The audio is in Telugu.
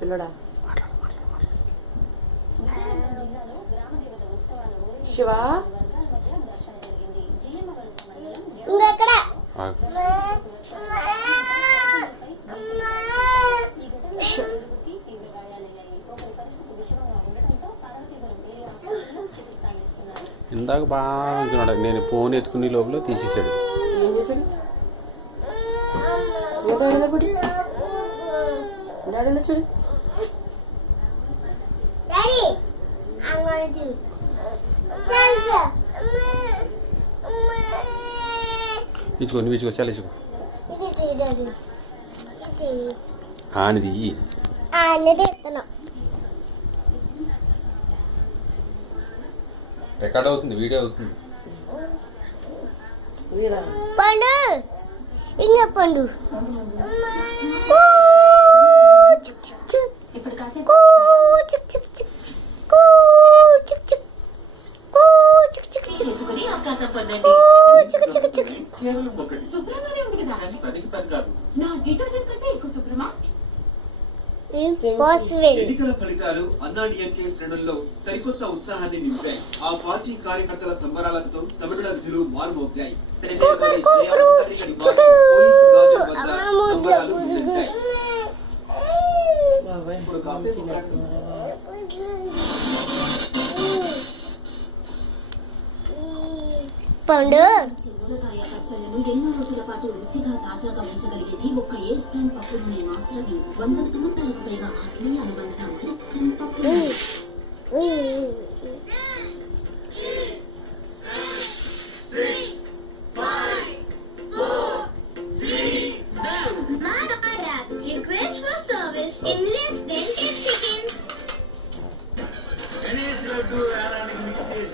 పిల్లడా శివ ఇందాక బాగా ఉంటున్నాడు. నేను ఫోన్ ఎత్తుకునే లోపల తీసేసాడు. ఏం చేశాడు? డాడీ చూడు. ఇచ్చుకో, నువ్వు ఇచ్చుకో, చాలా ఇచ్చుకో. ఆనిది రికార్డ్ అవుతుంది, వీడియో అవుతుంది. పండు ఇంకా పండు ఎన్నికల ఫలితాలు అన్నాడీఎంకే శ్రేణుల్లో సరికొత్త ఉత్సాహాన్ని నింపాయి. ఆ పార్టీ కార్యకర్తల సంబరాలతో తమిళ విధులు మారుమోగాయి. పండు ఎన్నో రోజుల పాటు రుచిగా తాజాగా ఉంచగలిగేది ఒక్క ఏస్ బ్రాండ్ పప్పు నూనె మాత్రమే. 100 సంవత్సరాలకు పైగా ఆత్మీయ అనుబంధం. ఏస్ బ్రాండ్ పప్పు నూనె. Request for service in less than 10 seconds.